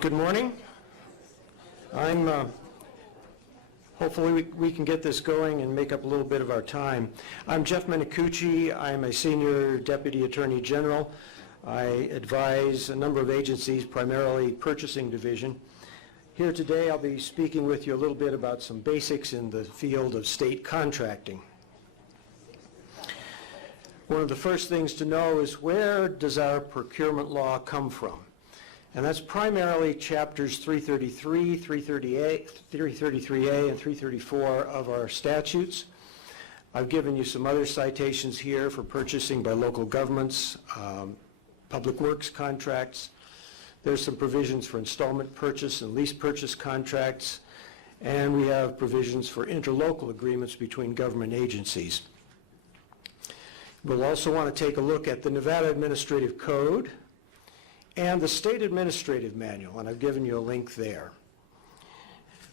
Good morning. Hopefully we can get this going and make up a little bit of our time. I'm Jeff Minicucci. I'm a Senior Deputy Attorney General. I advise a number of agencies, primarily Purchasing Division. Here today I'll be speaking with you a little bit about some basics in the field of state contracting. One of the first things to know is, where does our procurement law come from? And that's primarily chapters 333, 338, 333A, and 334 of our statutes. I've given you some other citations here for purchasing by local governments, public works contracts. There's some provisions for installment purchase and lease purchase contracts, and we have provisions for interlocal agreements between government agencies. We'll also want to take a look at the Nevada Administrative Code and the State Administrative Manual, and I've given you a link there.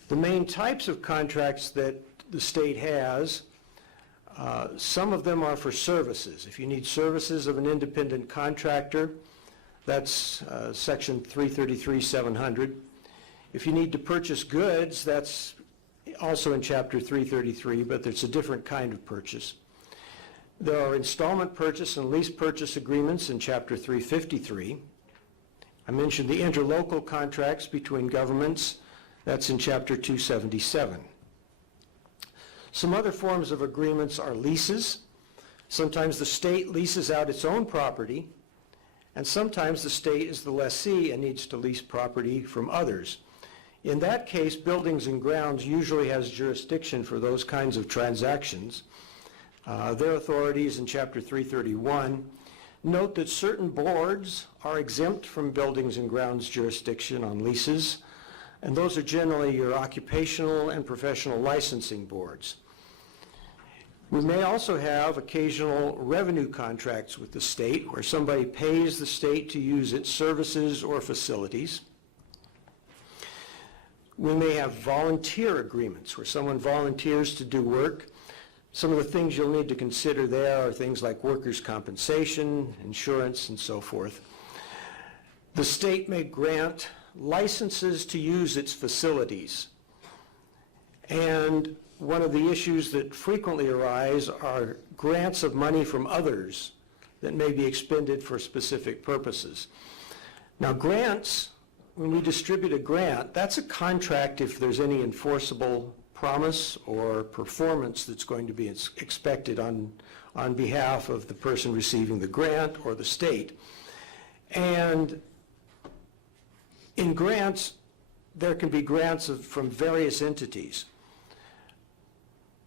The main types of contracts that the state has, some of them are for services. If you need services of an independent contractor, that's section 333-700. If you need to purchase goods, that's also in chapter 333, but it's a different kind of purchase. There are installment purchase and lease purchase agreements in chapter 353. I mentioned the interlocal contracts between governments. That's in chapter 277. Some other forms of agreements are leases. Sometimes the state leases out its own property, and sometimes the state is the lessee and needs to lease property from others. In that case, Buildings and Grounds usually has jurisdiction for those kinds of transactions. Their authorities in chapter 331 note that certain boards are exempt from Buildings and Grounds jurisdiction on leases, and those are generally your occupational and professional licensing boards. We may also have occasional revenue contracts with the state where somebody pays the state to use its services or facilities. We may have volunteer agreements where someone volunteers to do work. Some of the things you'll need to consider there are things like workers' compensation, insurance, and so forth. The state may grant licenses to use its facilities. And one of the issues that frequently arise are grants of money from others that may be expended for specific purposes. Now, grants, when we distribute a grant, that's a contract if there's any enforceable promise or performance that's going to be expected on behalf of the person receiving the grant or the state. And in grants, there can be grants from various entities.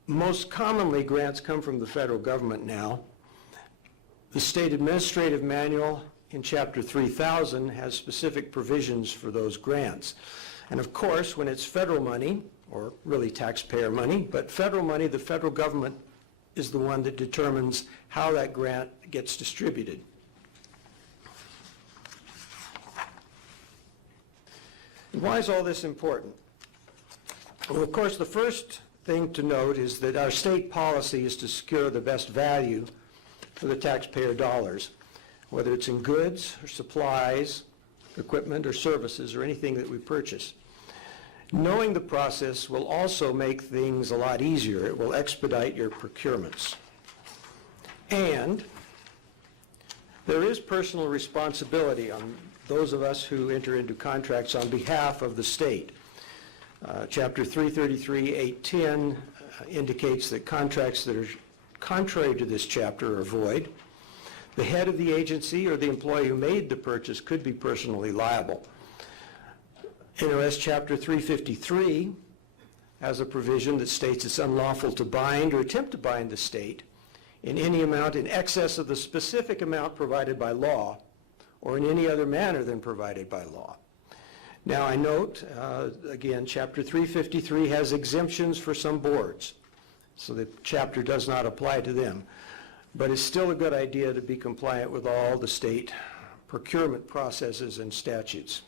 Most commonly, grants come from the federal government now. The State Administrative Manual in Chapter 3000 has specific provisions for those grants. And of course, when it's federal money, or really taxpayer money, but federal money, the federal government is the one that determines how that grant gets distributed. And why is all this important? Well, of course, the first thing to note is that our state policy is to secure the best value for the taxpayer dollars, whether it's in goods or supplies, equipment or services, or anything that we purchase. Knowing the process will also make things a lot easier. It will expedite your procurements. And there is personal responsibility on those of us who enter into contracts on behalf of the state. Chapter 333-810 indicates that contracts that are contrary to this chapter are void. The head of the agency or the employee who made the purchase could be personally liable. NRS Chapter 353 has a provision that states it's unlawful to bind or attempt to bind the state in any amount in excess of the specific amount provided by law or in any other manner than provided by law. Now, I note, again, Chapter 353 has exemptions for some boards, so the chapter does not apply to them. But it's still a good idea to be compliant with all the state procurement processes and statutes.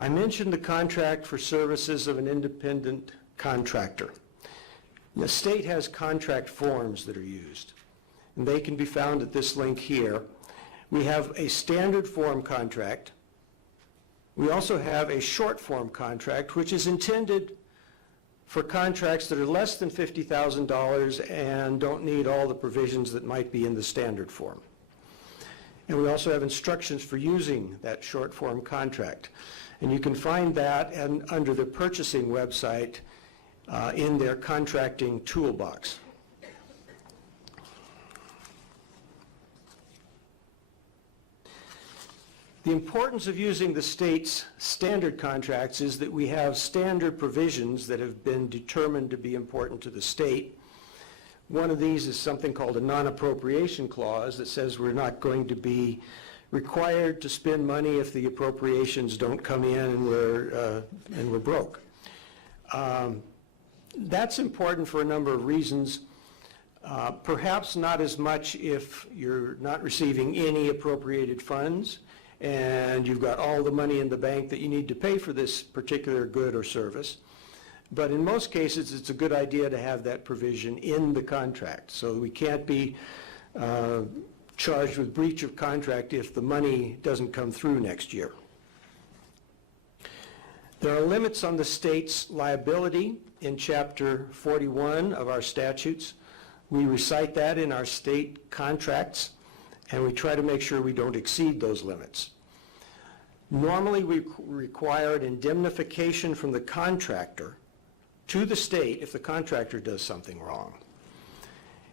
I mentioned the contract for services of an independent contractor. The state has contract forms that are used, and they can be found at this link here. We have a standard form contract. We also have a short form contract, which is intended for contracts that are less than $50,000 and don't need all the provisions that might be in the standard form. And we also have instructions for using that short form contract. And you can find that under the purchasing website in their contracting toolbox. The importance of using the state's standard contracts is that we have standard provisions that have been determined to be important to the state. One of these is something called a non-appropriation clause that says we're not going to be required to spend money if the appropriations don't come in and we're broke. That's important for a number of reasons. Perhaps not as much if you're not receiving any appropriated funds and you've got all the money in the bank that you need to pay for this particular good or service. But in most cases, it's a good idea to have that provision in the contract. So we can't be charged with breach of contract if the money doesn't come through next year. There are limits on the state's liability in Chapter 41 of our statutes. We recite that in our state contracts, and we try to make sure we don't exceed those limits. Normally, we require an indemnification from the contractor to the state if the contractor does something wrong.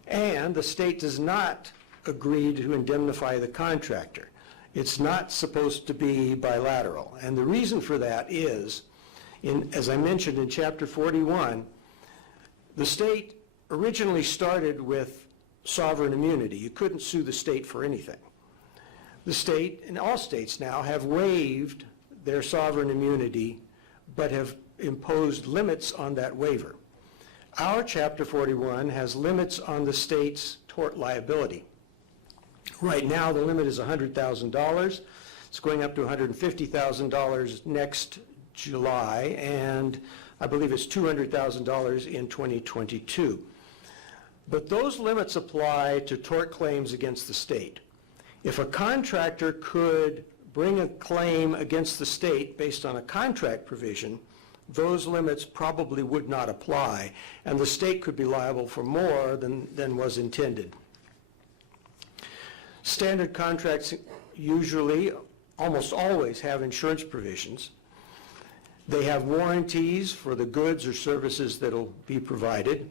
And the state does not agree to indemnify the contractor. It's not supposed to be bilateral. And the reason for that is, as I mentioned in Chapter 41, the state originally started with sovereign immunity. You couldn't sue the state for anything. The state, and all states now, have waived their sovereign immunity, but have imposed limits on that waiver. Our Chapter 41 has limits on the state's tort liability. Right now, the limit is $100,000. It's going up to $150,000 next July, and I believe it's $200,000 in 2022. But those limits apply to tort claims against the state. If a contractor could bring a claim against the state based on a contract provision, those limits probably would not apply, and the state could be liable for more than was intended. Standard contracts usually, almost always, have insurance provisions. They have warranties for the goods or services that will be provided,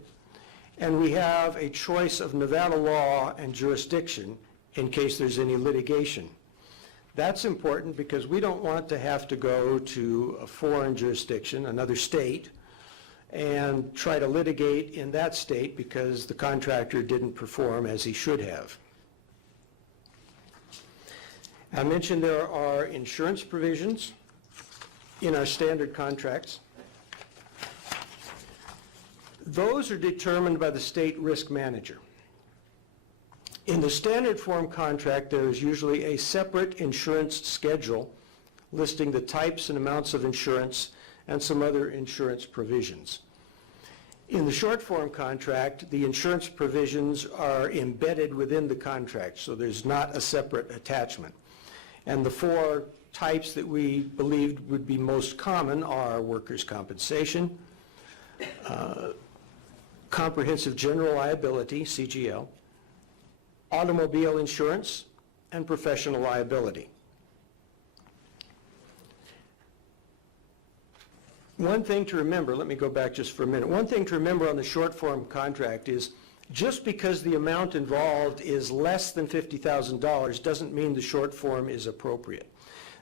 and we have a choice of Nevada law and jurisdiction in case there's any litigation. That's important because we don't want to have to go to a foreign jurisdiction, another state, and try to litigate in that state because the contractor didn't perform as he should have. I mentioned there are insurance provisions in our standard contracts. Those are determined by the state risk manager. In the standard form contract, there is usually a separate insurance schedule listing the types and amounts of insurance and some other insurance provisions. In the short form contract, the insurance provisions are embedded within the contract, so there's not a separate attachment. And the four types that we believed would be most common are workers' compensation, comprehensive general liability, CGL, automobile insurance, and professional liability. One thing to remember, let me go back just for a minute. One thing to remember on the short form contract is just because the amount involved is less than $50,000 doesn't mean the short form is appropriate.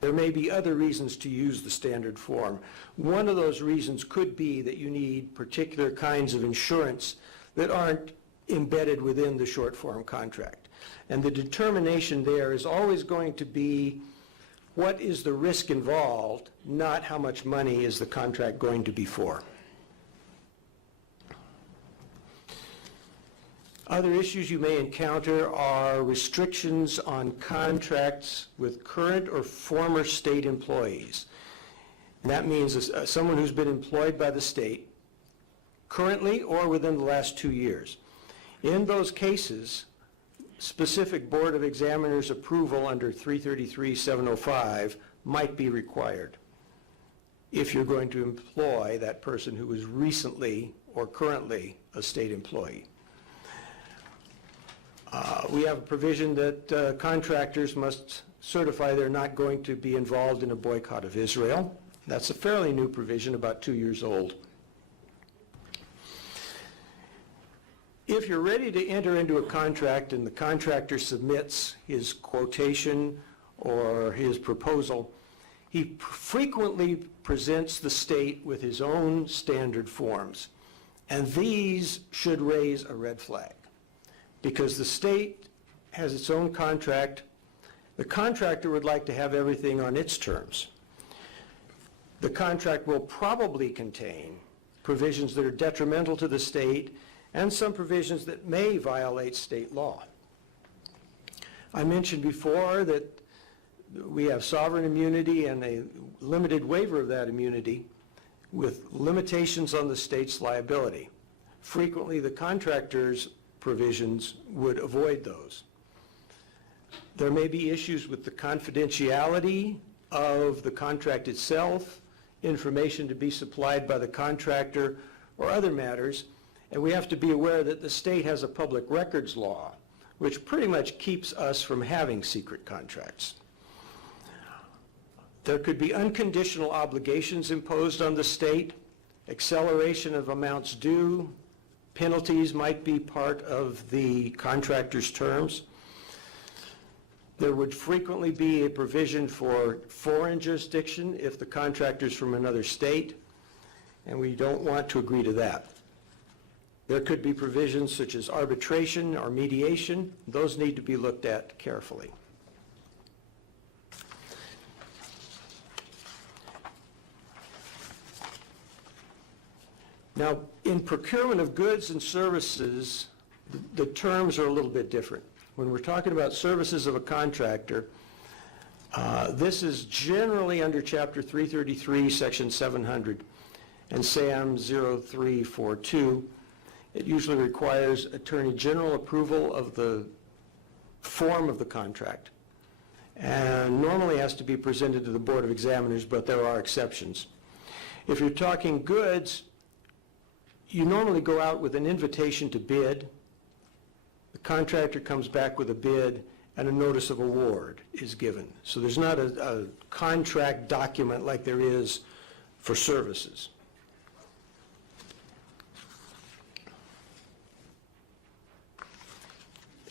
There may be other reasons to use the standard form. One of those reasons could be that you need particular kinds of insurance that aren't embedded within the short form contract. And the determination there is always going to be what is the risk involved, not how much money is the contract going to be for. Other issues you may encounter are restrictions on contracts with current or former state employees. And that means someone who's been employed by the state currently or within the last 2 years. In those cases, specific Board of Examiners approval under 333-705 might be required if you're going to employ that person who is recently or currently a state employee. We have a provision that contractors must certify they're not going to be involved in a boycott of Israel. That's a fairly new provision, about 2 years old. If you're ready to enter into a contract and the contractor submits his quotation or his proposal, he frequently presents the state with his own standard forms. And these should raise a red flag, because the state has its own contract. The contractor would like to have everything on its terms. The contract will probably contain provisions that are detrimental to the state and some provisions that may violate state law. I mentioned before that we have sovereign immunity and a limited waiver of that immunity with limitations on the state's liability. Frequently, the contractor's provisions would avoid those. There may be issues with the confidentiality of the contract itself, information to be supplied by the contractor, or other matters, and we have to be aware that the state has a public records law, which pretty much keeps us from having secret contracts. There could be unconditional obligations imposed on the state, acceleration of amounts due, penalties might be part of the contractor's terms. There would frequently be a provision for foreign jurisdiction if the contractor's from another state, and we don't want to agree to that. There could be provisions such as arbitration or mediation. Those need to be looked at carefully. Now, in procurement of goods and services, the terms are a little bit different. When we're talking about services of a contractor, this is generally under Chapter 333, Section 700, and SAM 0342. It usually requires Attorney General approval of the form of the contract, and normally has to be presented to the Board of Examiners, but there are exceptions. If you're talking goods, you normally go out with an invitation to bid. The contractor comes back with a bid, and a notice of award is given. So there's not a contract document like there is for services.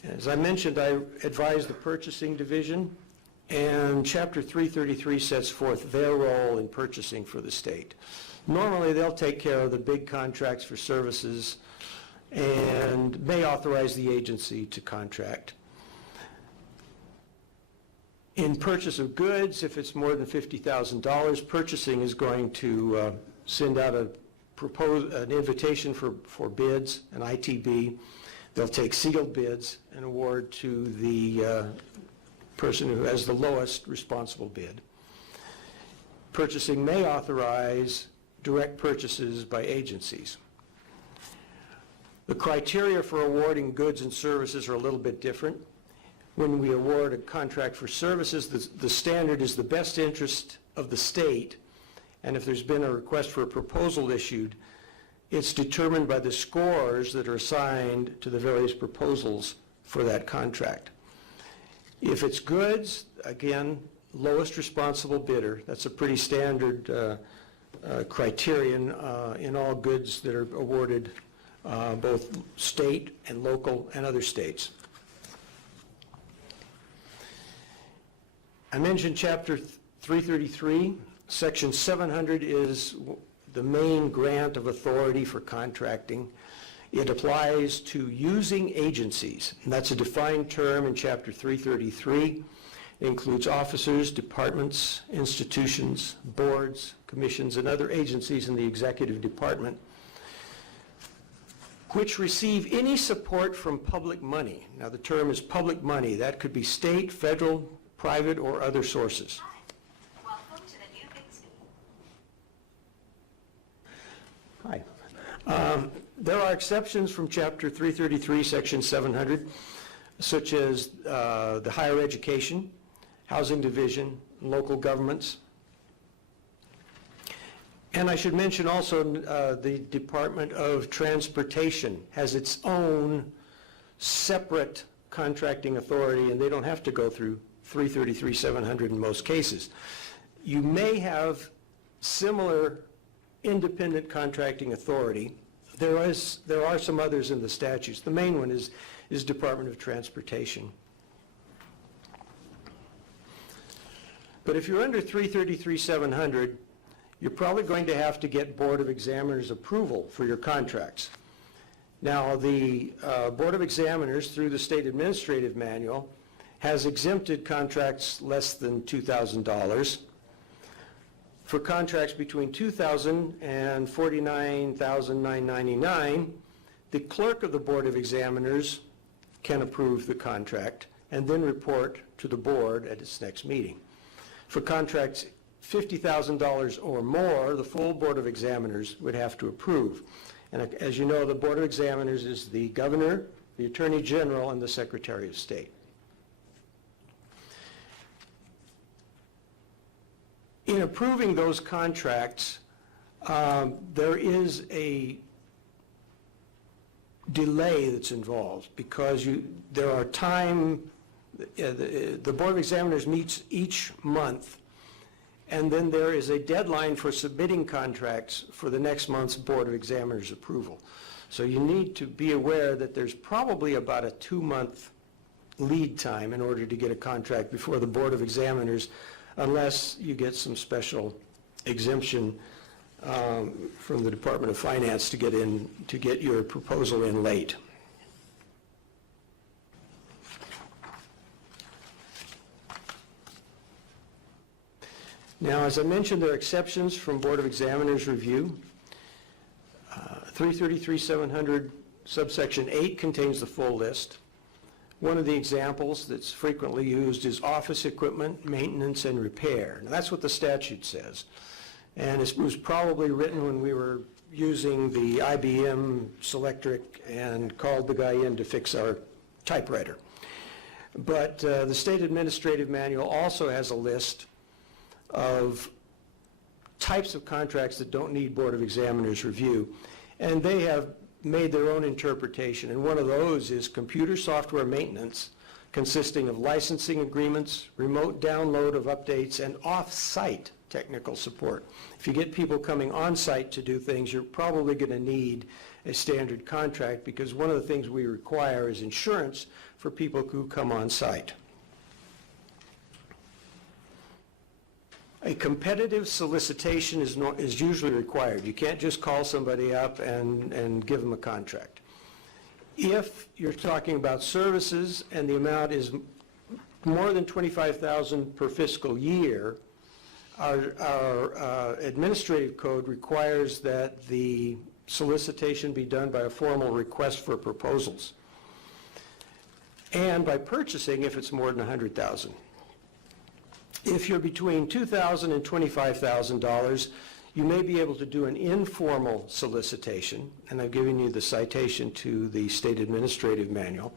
As I mentioned, I advise the purchasing division, and Chapter 333 sets forth their role in purchasing for the state. Normally, they'll take care of the big contracts for services and may authorize the agency to contract. In purchase of goods, if it's more than $50,000, purchasing is going to send out an invitation for bids, an ITB. They'll take sealed bids and award to the person who has the lowest responsible bid. Purchasing may authorize direct purchases by agencies. The criteria for awarding goods and services are a little bit different. When we award a contract for services, the standard is the best interest of the state, and if there's been a request for a proposal issued, it's determined by the scores that are assigned to the various proposals for that contract. If it's goods, again, lowest responsible bidder. That's a pretty standard criterion in all goods that are awarded, both state and local and other states. I mentioned Chapter 333. Section 700 is the main grant of authority for contracting. It applies to using agencies, and that's a defined term in Chapter 333. It includes officers, departments, institutions, boards, commissions, and other agencies in the executive department which receive any support from public money. Now, the term is public money. That could be state, federal, private, or other sources. Hi. Welcome to the new Bixby. Hi. There are exceptions from Chapter 333, Section 700. such as the higher education, housing division, local governments. And I should mention also the Department of Transportation has its own separate contracting authority, and they don't have to go through 333-700 in most cases. You may have similar independent contracting authority. There are some others in the statutes. The main one is Department of Transportation. But if you're under 333-700, you're probably going to have to get Board of Examiners approval for your contracts. Now, the Board of Examiners, through the State Administrative Manual, has exempted contracts less than $2,000. For contracts between $2,000 and $49,999, the clerk of the Board of Examiners can approve the contract and then report to the board at its next meeting. For contracts $50,000 or more, the full Board of Examiners would have to approve. And as you know, the Board of Examiners is the Governor, the Attorney General, and the Secretary of State. In approving those contracts, there is a delay that's involved because there are the Board of Examiners meets each month, and then there is a deadline for submitting contracts for the next month's Board of Examiners approval. So you need to be aware that there's probably about a 2-month lead time in order to get a contract before the Board of Examiners, unless you get some special exemption from the Department of Finance to get your proposal in late. Now, as I mentioned, there are exceptions from Board of Examiners review. 333-700 subsection 8 contains the full list. One of the examples that's frequently used is office equipment, maintenance, and repair. Now, that's what the statute says. And it was probably written when we were using the IBM Selectric and called the guy in to fix our typewriter. But the State Administrative Manual also has a list of types of contracts that don't need Board of Examiners review, and they have made their own interpretation, and one of those is computer software maintenance consisting of licensing agreements, remote download of updates, and off-site technical support. If you get people coming on-site to do things, you're probably going to need a standard contract, because one of the things we require is insurance for people who come on-site. A competitive solicitation is usually required. You can't just call somebody up and give them a contract. If you're talking about services and the amount is more than $25,000 per fiscal year, our administrative code requires that the solicitation be done by a formal request for proposals, and by purchasing if it's more than $100,000. If you're between $2,000 and $25,000, you may be able to do an informal solicitation, and I've given you the citation to the State Administrative Manual.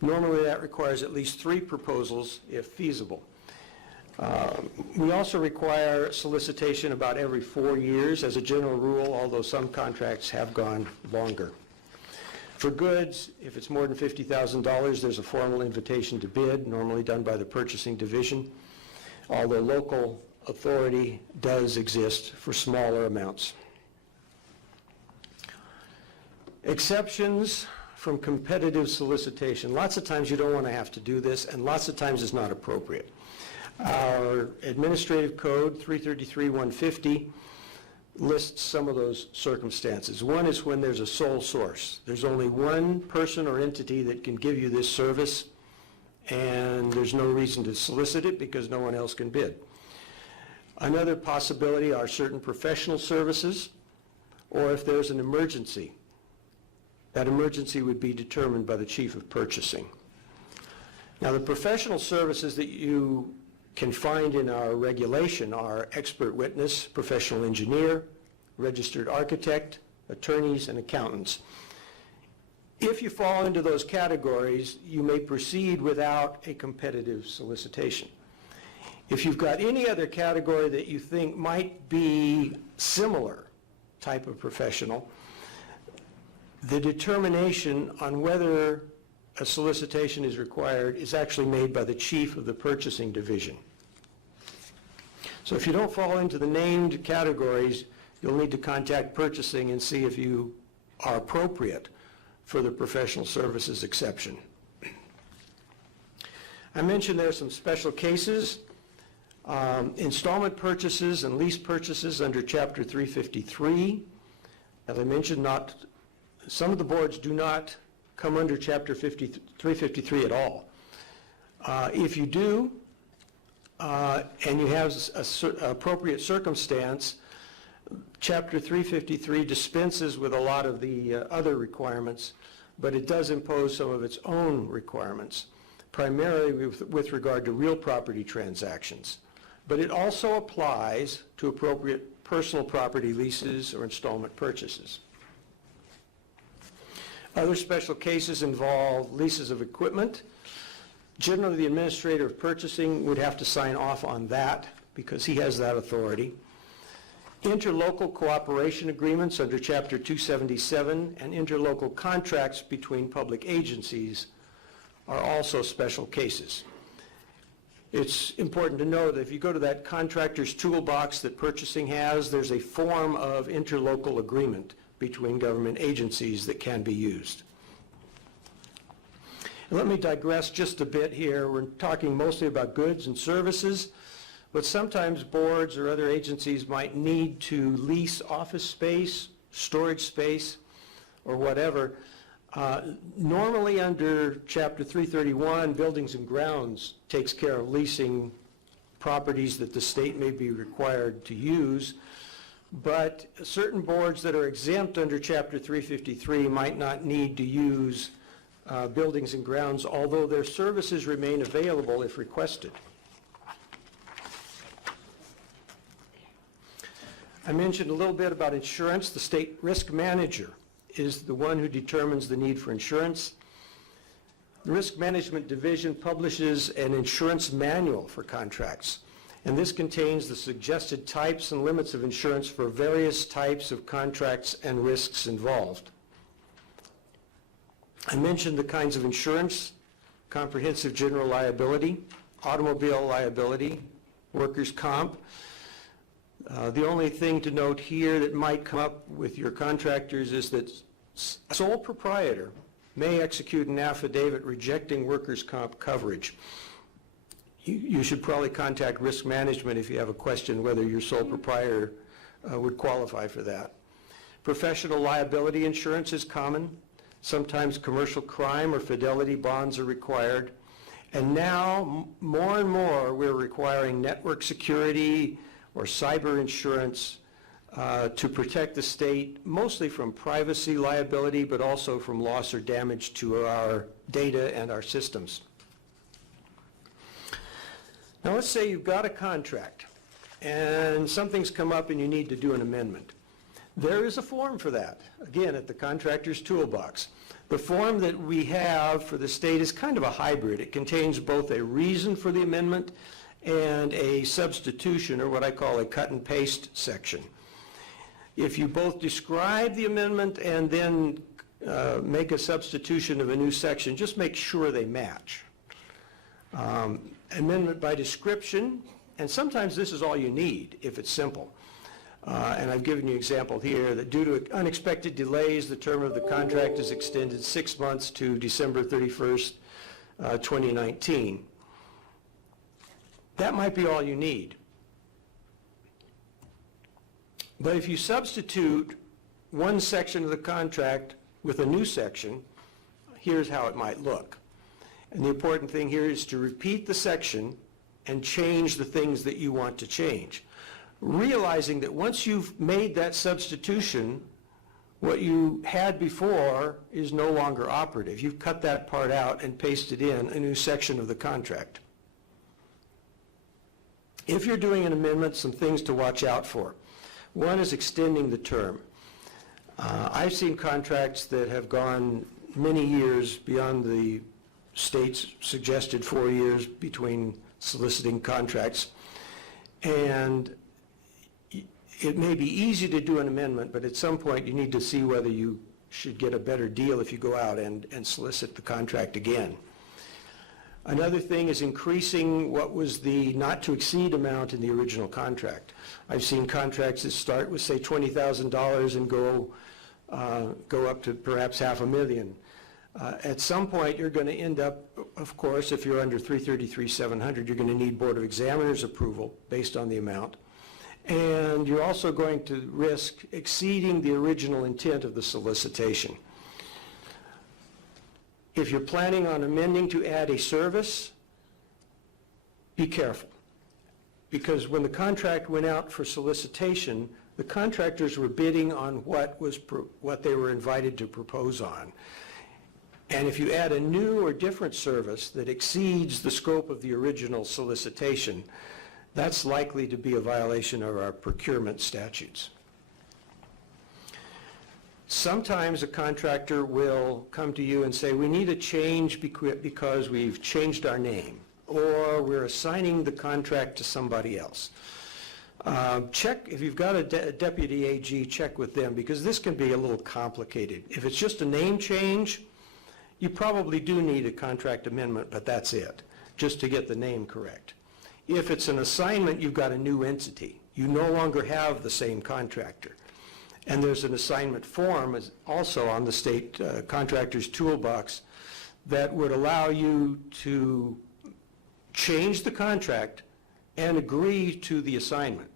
Normally that requires at least 3 proposals if feasible. We also require solicitation about every 4 years as a general rule, although some contracts have gone longer. For goods, if it's more than $50,000, there's a formal invitation to bid, normally done by the purchasing division, although local authority does exist for smaller amounts. Exceptions from competitive solicitation. Lots of times you don't want to have to do this, and lots of times it's not appropriate. Our administrative code, 333-150, lists some of those circumstances. One is when there's a sole source. There's only one person or entity that can give you this service, and there's no reason to solicit it because no one else can bid. Another possibility are certain professional services, or if there's an emergency. That emergency would be determined by the Chief of Purchasing. Now, the professional services that you can find in our regulation are expert witness, professional engineer, registered architect, attorneys, and accountants. If you fall into those categories, you may proceed without a competitive solicitation. If you've got any other category that you think might be similar type of professional, the determination on whether a solicitation is required is actually made by the chief of the purchasing division. So if you don't fall into the named categories, you'll need to contact purchasing and see if you are appropriate for the professional services exception. I mentioned there are some special cases. Installment purchases and lease purchases under Chapter 353. As I mentioned, some of the boards do not come under Chapter 353 at all. If you do, and you have an appropriate circumstance, Chapter 353 dispenses with a lot of the other requirements, but it does impose some of its own requirements, primarily with regard to real property transactions. But it also applies to appropriate personal property leases or installment purchases. Other special cases involve leases of equipment. Generally, the administrator of purchasing would have to sign off on that because he has that authority. Interlocal cooperation agreements under Chapter 277 and interlocal contracts between public agencies are also special cases. It's important to know that if you go to that contractor's toolbox that purchasing has, there's a form of interlocal agreement between government agencies that can be used. And let me digress just a bit here. We're talking mostly about goods and services, but sometimes boards or other agencies might need to lease office space, storage space, or whatever. Normally under Chapter 331, Buildings and Grounds takes care of leasing properties that the state may be required to use, but certain boards that are exempt under Chapter 353 might not need to use Buildings and Grounds, although their services remain available if requested. I mentioned a little bit about insurance. The state risk manager is the one who determines the need for insurance. The Risk Management Division publishes an insurance manual for contracts, and this contains the suggested types and limits of insurance for various types of contracts and risks involved. I mentioned the kinds of insurance: comprehensive general liability, automobile liability, workers' comp. The only thing to note here that might come up with your contractors is that a sole proprietor may execute an affidavit rejecting workers' comp coverage. You should probably contact risk management if you have a question whether your sole proprietor would qualify for that. Professional liability insurance is common. Sometimes commercial crime or fidelity bonds are required. And now, more and more, we're requiring network security or cyber insurance to protect the state, mostly from privacy liability, but also from loss or damage to our data and our systems. Now let's say you've got a contract and something's come up and you need to do an amendment. There is a form for that, again, at the contractor's toolbox. The form that we have for the state is kind of a hybrid. It contains both a reason for the amendment and a substitution, or what I call a cut and paste section. If you both describe the amendment and then make a substitution of a new section, just make sure they match. Amendment by description, and sometimes this is all you need if it's simple. And I've given you an example here that due to unexpected delays, the term of the contract is extended 6 months to December 31st, 2019. That might be all you need. But if you substitute one section of the contract with a new section, here's how it might look. And the important thing here is to repeat the section and change the things that you want to change, realizing that once you've made that substitution, what you had before is no longer operative. You've cut that part out and pasted in a new section of the contract. If you're doing an amendment, some things to watch out for. One is extending the term. I've seen contracts that have gone many years beyond the state's suggested 4 years between soliciting contracts. And it may be easy to do an amendment, but at some point you need to see whether you should get a better deal if you go out and solicit the contract again. Another thing is increasing what was the not-to-exceed amount in the original contract. I've seen contracts that start with, say, $20,000 and go up to perhaps $500,000. At some point, you're going to end up, of course, if you're under 333,700, you're going to need Board of Examiners approval based on the amount. And you're also going to risk exceeding the original intent of the solicitation. If you're planning on amending to add a service, be careful. Because when the contract went out for solicitation, the contractors were bidding on what they were invited to propose on. And if you add a new or different service that exceeds the scope of the original solicitation, that's likely to be a violation of our procurement statutes. Sometimes a contractor will come to you and say, we need a change because we've changed our name, or we're assigning the contract to somebody else. Check, if you've got a deputy AG, check with them, because this can be a little complicated. If it's just a name change, you probably do need a contract amendment, but that's it, just to get the name correct. If it's an assignment, you've got a new entity. You no longer have the same contractor. And there's an assignment form also on the state contractor's toolbox that would allow you to change the contract and agree to the assignment.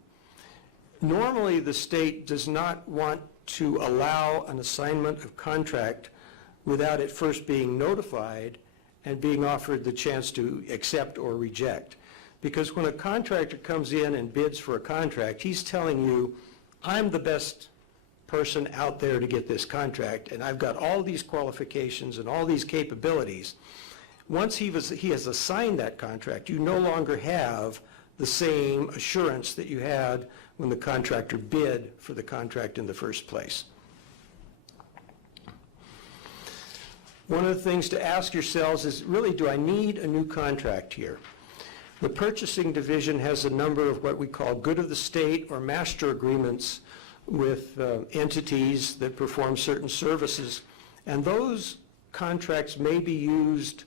Normally, the state does not want to allow an assignment of contract without it first being notified and being offered the chance to accept or reject. Because when a contractor comes in and bids for a contract, he's telling you, I'm the best person out there to get this contract, and I've got all these qualifications and all these capabilities. Once he has assigned that contract, you no longer have the same assurance that you had when the contractor bid for the contract in the first place. One of the things to ask yourselves is, really, do I need a new contract here? The purchasing division has a number of what we call good of the state or master agreements with entities that perform certain services, and those contracts may be used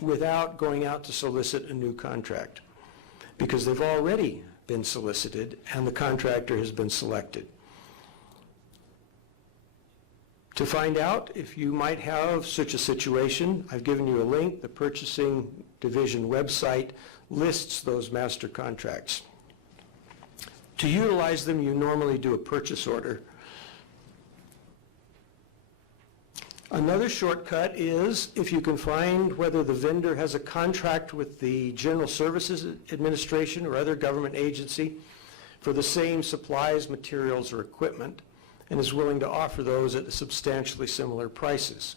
without going out to solicit a new contract because they've already been solicited and the contractor has been selected. To find out if you might have such a situation, I've given you a link. The purchasing division website lists those master contracts. To utilize them, you normally do a purchase order. Another shortcut is if you can find whether the vendor has a contract with the General Services Administration or other government agency for the same supplies, materials, or equipment, and is willing to offer those at substantially similar prices.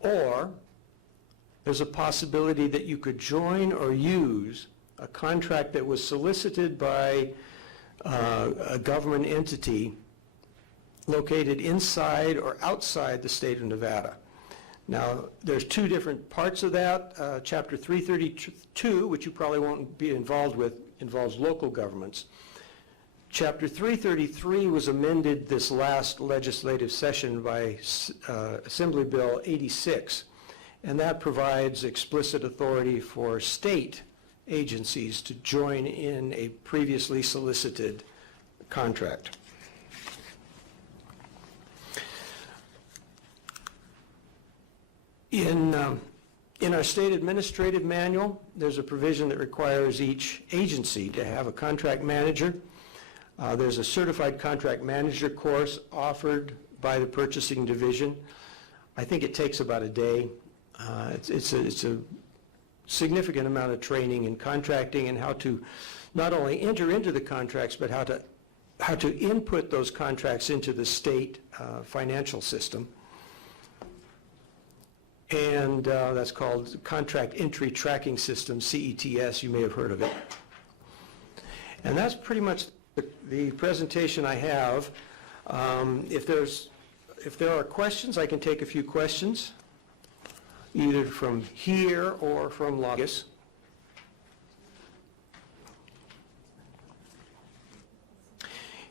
Or there's a possibility that you could join or use a contract that was solicited by a government entity located inside or outside the state of Nevada. Now, there's two different parts of that. Chapter 332, which you probably won't be involved with, involves local governments. Chapter 333 was amended this last legislative session by Assembly Bill 86, and that provides explicit authority for state agencies to join in a previously solicited contract. In our state administrative manual, there's a provision that requires each agency to have a contract manager. There's a certified contract manager course offered by the purchasing division. I think it takes about a day. It's a significant amount of training in contracting and how to not only enter into the contracts, but how to input those contracts into the state financial system. And that's called Contract Entry Tracking System, CETS. You may have heard of it. And that's pretty much the presentation I have. If there's if there are questions, I can take a few questions, either from here or from Logos.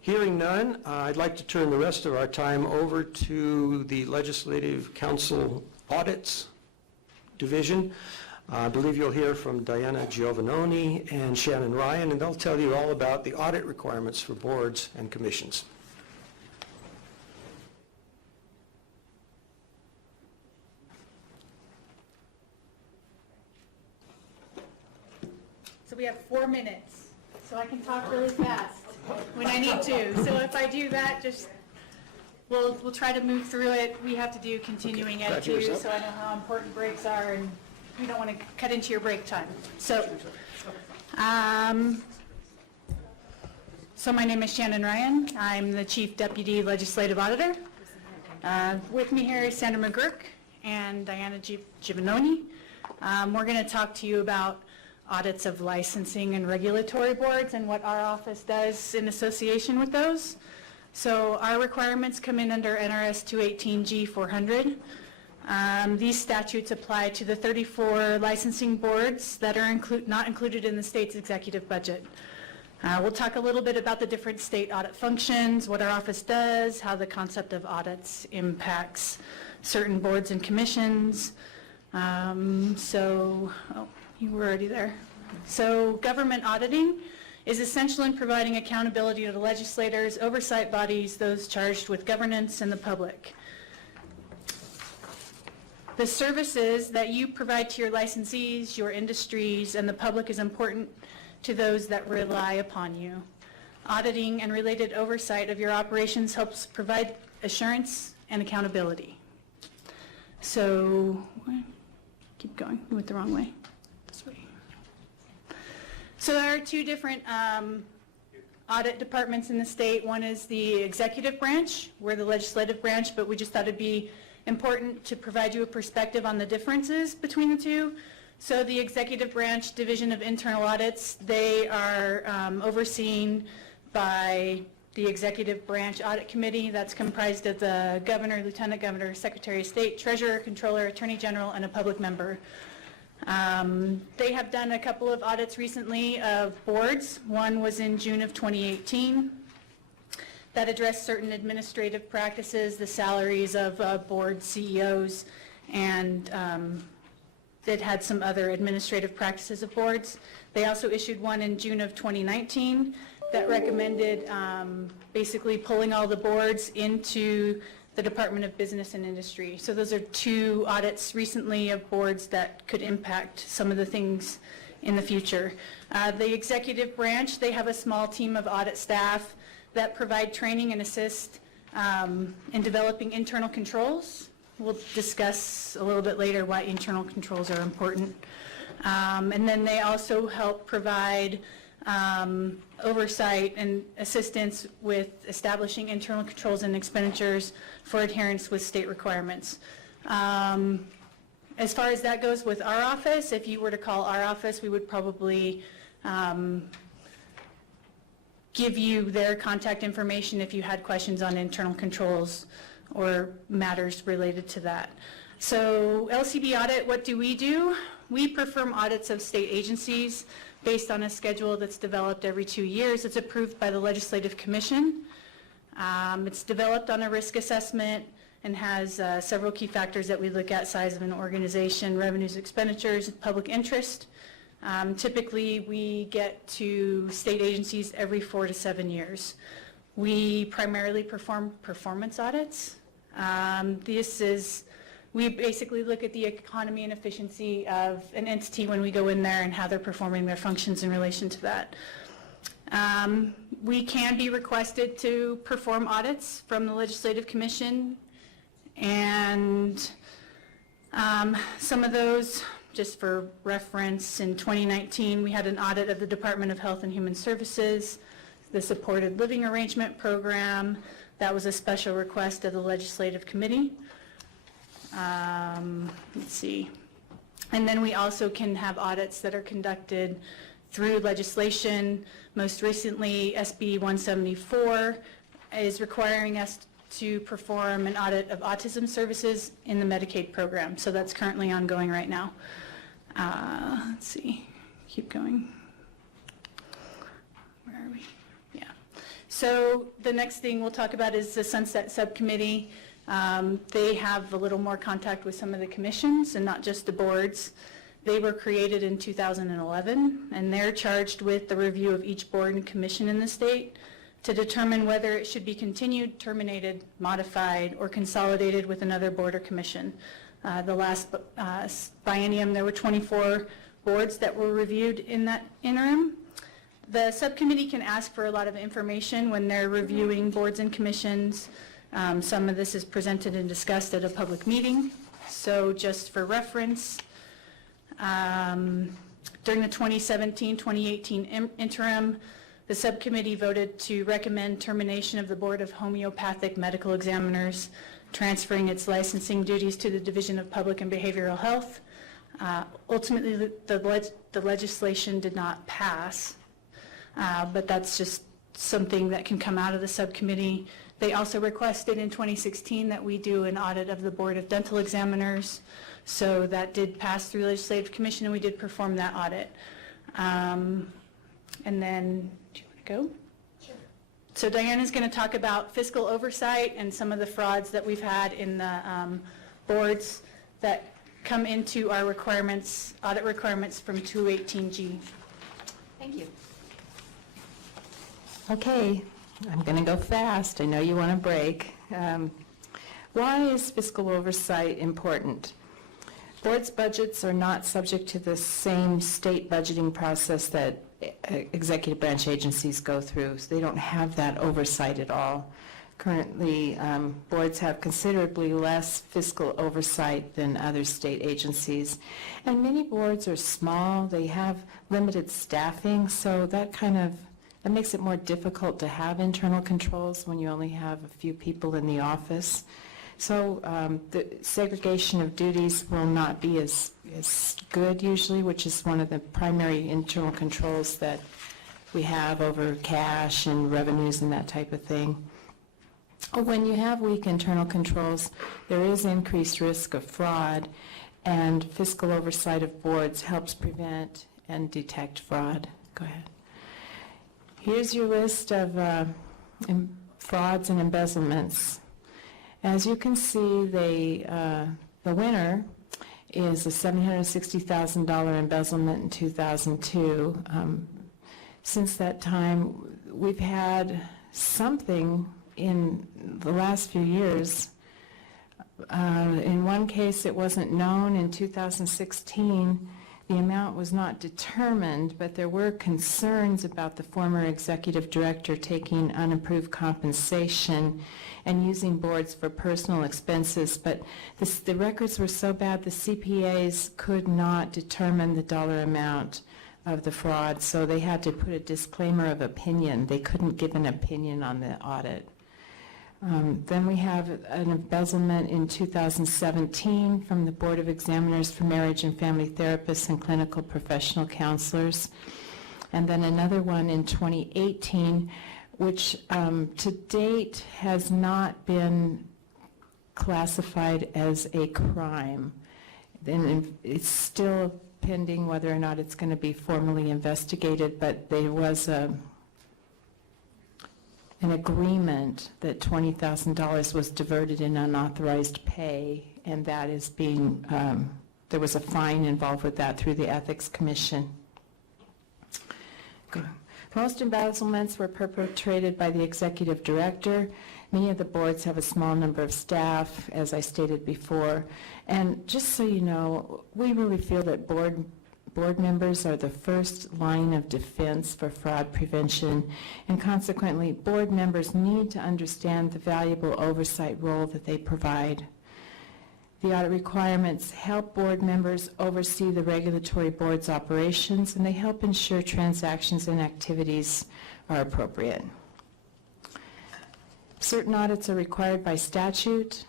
Hearing none, I'd like to turn the rest of our time over to the Legislative Council Audits Division. I believe you'll hear from Diana Giovannoni and Shannon Ryan, and they'll tell you all about the audit requirements for boards and commissions. So we have 4 minutes, so I can talk really fast when I need to. So if I do that, just, we'll try to move through it. We have to do continuing ed too, so I know how important breaks are, and we don't want to cut into your break time. So, so my name is Shannon Ryan. I'm the Chief Deputy Legislative Auditor. With me here is Sandra McGurk and Diana Giovannoni. We're going to talk to you about audits of licensing and regulatory boards and what our office does in association with those. So our requirements come in under NRS 218G 400. These statutes apply to the 34 licensing boards that are not included in the state's executive budget. We'll talk a little bit about the different state audit functions, what our office does, how the concept of audits impacts certain boards and commissions. You were already there. So government auditing is essential in providing accountability to the legislators, oversight bodies, those charged with governance, and the public. The services that you provide to your licensees, your industries, and the public is important to those that rely upon you. Auditing and related oversight of your operations helps provide assurance and accountability. So, keep going, we went the wrong way. This way. So there are 2 different audit departments in the state. One is the executive branch, we're the legislative branch, but we just thought it'd be important to provide you a perspective on the differences between the 2. So the executive branch division of internal audits, they are overseen by the executive branch audit committee that's comprised of the governor, lieutenant governor, secretary of state, treasurer, controller, attorney general, and a public member. They have done a couple of audits recently of boards. One was in June of 2018. That addressed certain administrative practices, the salaries of board CEOs, and it had some other administrative practices of boards. They also issued one in June of 2019 that recommended basically pulling all the boards into the Department of Business and Industry. So those are 2 audits recently of boards that could impact some of the things in the future. The executive branch, they have a small team of audit staff that provide training and assist in developing internal controls. We'll discuss a little bit later why internal controls are important. And then they also help provide oversight and assistance with establishing internal controls and expenditures for adherence with state requirements. As far as that goes with our office, if you were to call our office, we would probably give you their contact information if you had questions on internal controls or matters related to that. So LCB audit, what do? We perform audits of state agencies based on a schedule that's developed every 2 years. It's approved by the Legislative Commission. It's developed on a risk assessment and has several key factors that we look at: size of an organization, revenues, expenditures, public interest. Typically, we get to state agencies every 4 to 7 years. We primarily perform performance audits. We basically look at the economy and efficiency of an entity when we go in there and how they're performing their functions in relation to that. We can be requested to perform audits from the Legislative Commission, and some of those, just for reference, in 2019 we had an audit of the Department of Health and Human Services, the Supported Living Arrangement Program. That was a special request of the Legislative Committee. Let's see. And then we also can have audits that are conducted through legislation. Most recently, SB 174 is requiring us to perform an audit of autism services in the Medicaid program. So that's currently ongoing right now. Let's see, keep going. Where are we? Yeah. So the next thing we'll talk about is the Sunset Subcommittee. They have a little more contact with some of the commissions and not just the boards. They were created in 2011, and they're charged with the review of each board and commission in the state to determine whether it should be continued, terminated, modified, or consolidated with another board or commission. The last biennium, there were 24 boards that were reviewed in that interim. The subcommittee can ask for a lot of information when they're reviewing boards and commissions. Some of this is presented and discussed at a public meeting. So just for reference, during the 2017-2018 interim, the subcommittee voted to recommend termination of the Board of Homeopathic Medical Examiners, transferring its licensing duties to the Division of Public and Behavioral Health. Ultimately, the legislation did not pass, but that's just something that can come out of the subcommittee. They also requested in 2016 that we do an audit of the Board of Dental Examiners, so that did pass through Legislative Commission, and we did perform that audit. And then, do you want to go? Sure. So Diana's going to talk about fiscal oversight and some of the frauds that we've had in the boards that come into our requirements, audit requirements from 218G. Thank you. Okay, I'm going to go fast. I know you want a break. Why is fiscal oversight important? Boards' budgets are not subject to the same state budgeting process that executive branch agencies go through, so they don't have that oversight at all. Currently, boards have considerably less fiscal oversight than other state agencies, and many boards are small. They have limited staffing, so that makes it more difficult to have internal controls when you only have a few people in the office. So the segregation of duties will not be as good usually, which is one of the primary internal controls that we have over cash and revenues and that type of thing. When you have weak internal controls, there is increased risk of fraud, and fiscal oversight of boards helps prevent and detect fraud. Go ahead. Here's your list of frauds and embezzlements. As you can see, the winner is a $760,000 embezzlement in 2002. Since that time, we've had something in the last few years. In one case, it wasn't known. In 2016, the amount was not determined, but there were concerns about the former executive director taking unapproved compensation and using boards for personal expenses. But the records were so bad, the CPAs could not determine the dollar amount of the fraud, so they had to put a disclaimer of opinion. They couldn't give an opinion on the audit. Then we have an embezzlement in 2017 from the Board of Examiners for Marriage and Family Therapists and Clinical Professional Counselors. And then another one in 2018, which to date has not been classified as a crime. Then it's still pending whether or not it's going to be formally investigated, but there was an agreement that $20,000 was diverted in unauthorized pay, and that is being, there was a fine involved with that through the Ethics Commission. Most embezzlements were perpetrated by the executive director. Many of the boards have a small number of staff, as I stated before. And just so you know, we really feel that board members are the first line of defense for fraud prevention, and consequently, board members need to understand the valuable oversight role that they provide. The audit requirements help board members oversee the regulatory board's operations, and they help ensure transactions and activities are appropriate. Certain audits are required by statute.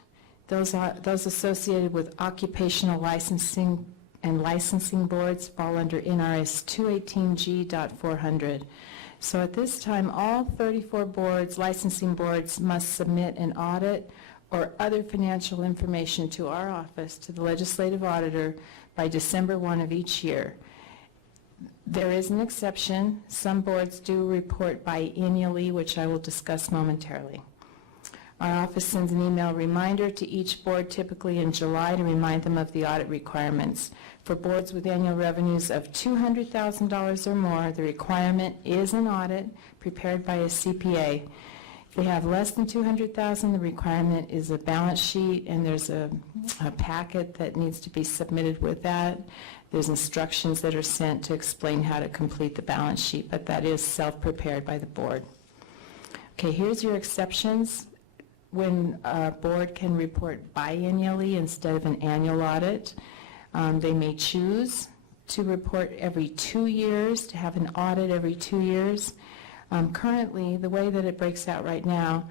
Those associated with occupational licensing and licensing boards fall under NRS 218G.400. So at this time, all 34 boards, licensing boards, must submit an audit or other financial information to our office, to the legislative auditor, by December 1 of each year. There is an exception. Some boards do report biannually, which I will discuss momentarily. Our office sends an email reminder to each board, typically in July, to remind them of the audit requirements. For boards with annual revenues of $200,000 or more, the requirement is an audit prepared by a CPA. If they have less than $200,000, the requirement is a balance sheet, and there's a packet that needs to be submitted with that. There's instructions that are sent to explain how to complete the balance sheet, but that is self-prepared by the board. Okay, here's your exceptions. When a board can report biannually instead of an annual audit, they may choose to report every 2 years, to have an audit every 2 years. Currently, the way that it breaks out right now,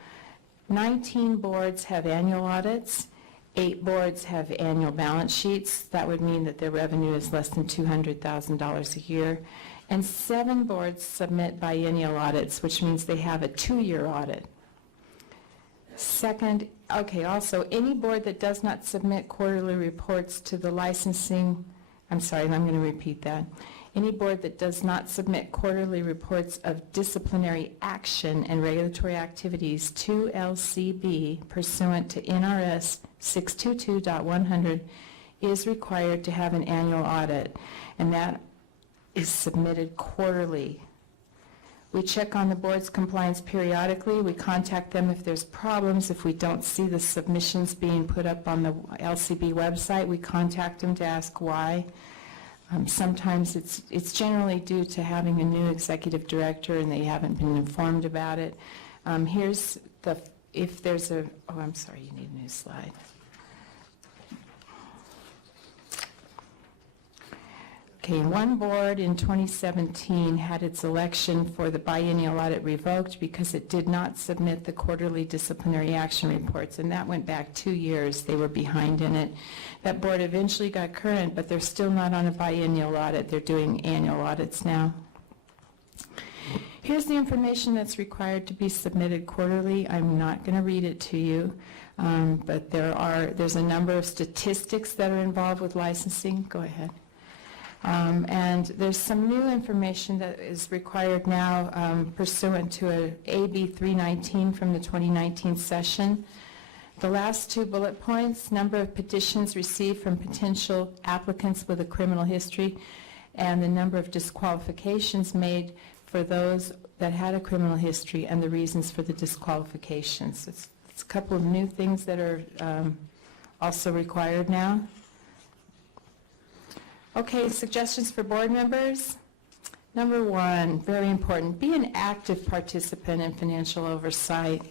19 boards have annual audits, 8 boards have annual balance sheets. That would mean that their revenue is less than $200,000 a year. And 7 boards submit biennial audits, which means they have a 2-year audit. Second, okay, also, any board that does not submit quarterly reports to the licensing, I'm sorry, I'm going to repeat that. Any board that does not submit quarterly reports of disciplinary action and regulatory activities to LCB pursuant to NRS 622.100 is required to have an annual audit, and that is submitted quarterly. We check on the board's compliance periodically. We contact them if there's problems. If we don't see the submissions being put up on the LCB website, we contact them to ask why. Sometimes it's generally due to having a new executive director and they haven't been informed about it. Here's the, if there's a, oh, I'm sorry, you need a new slide. Okay, one board in 2017 had its election for the biennial audit revoked because it did not submit the quarterly disciplinary action reports, and that went back 2 years. They were behind in it. That board eventually got current, but they're still not on a biennial audit. They're doing annual audits now. Here's the information that's required to be submitted quarterly. I'm not going to read it to you, but there's a number of statistics that are involved with licensing. Go ahead. And there's some new information that is required now pursuant to a AB 319 from the 2019 session. The last 2 bullet points, number of petitions received from potential applicants with a criminal history, and the number of disqualifications made for those that had a criminal history and the reasons for the disqualifications. It's a couple of new things that are also required now. Okay, suggestions for board members. Number 1, very important, be an active participant in financial oversight.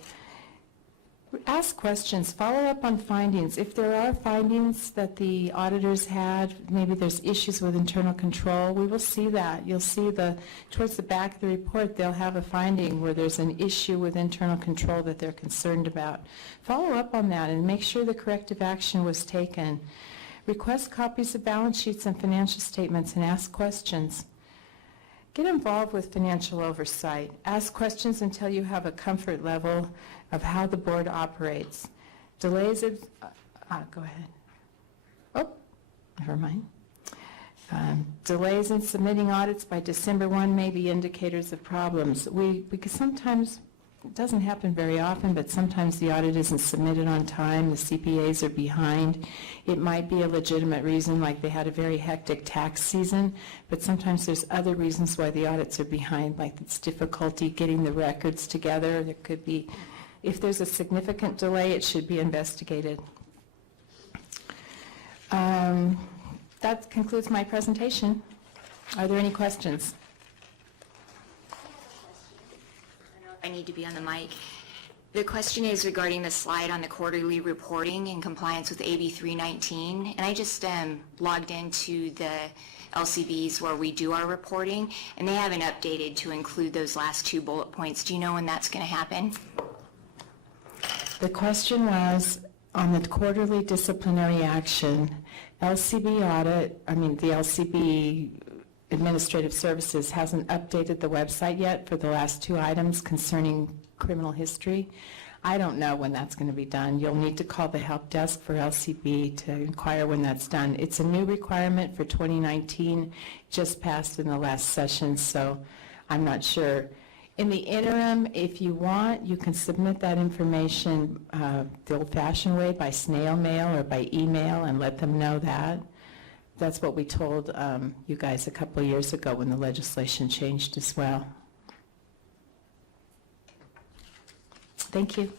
Ask questions, follow up on findings. If there are findings that the auditors had, maybe there's issues with internal control, we will see that. You'll see towards the back of the report, they'll have a finding where there's an issue with internal control that they're concerned about. Follow up on that and make sure the corrective action was taken. Request copies of balance sheets and financial statements and ask questions. Get involved with financial oversight. Ask questions until you have a comfort level of how the board operates. Delays of, go ahead. Oh, never mind. Delays in submitting audits by December 1 may be indicators of problems. Because sometimes, it doesn't happen very often, but sometimes the audit isn't submitted on time, the CPAs are behind. It might be a legitimate reason, like they had a very hectic tax season, but sometimes there's other reasons why the audits are behind, like it's difficulty getting the records together. There could be, if there's a significant delay, it should be investigated. That concludes my presentation. Are there any questions? I need to be on the mic. The question is regarding the slide on the quarterly reporting in compliance with AB 319. And I just logged into the LCBs where we do our reporting, and they haven't updated to include those last 2 bullet points. Do you know when that's going to happen? The question was on the quarterly disciplinary action, LCB audit, the LCB Administrative Services hasn't updated the website yet for the last 2 items concerning criminal history. I don't know when that's going to be done. You'll need to call the help desk for LCB to inquire when that's done. It's a new requirement for 2019, just passed in the last session, so I'm not sure. In the interim, if you want, you can submit that information the old-fashioned way by snail mail or by email and let them know that. That's what we told you guys a couple of years ago when the legislation changed as well. Thank you.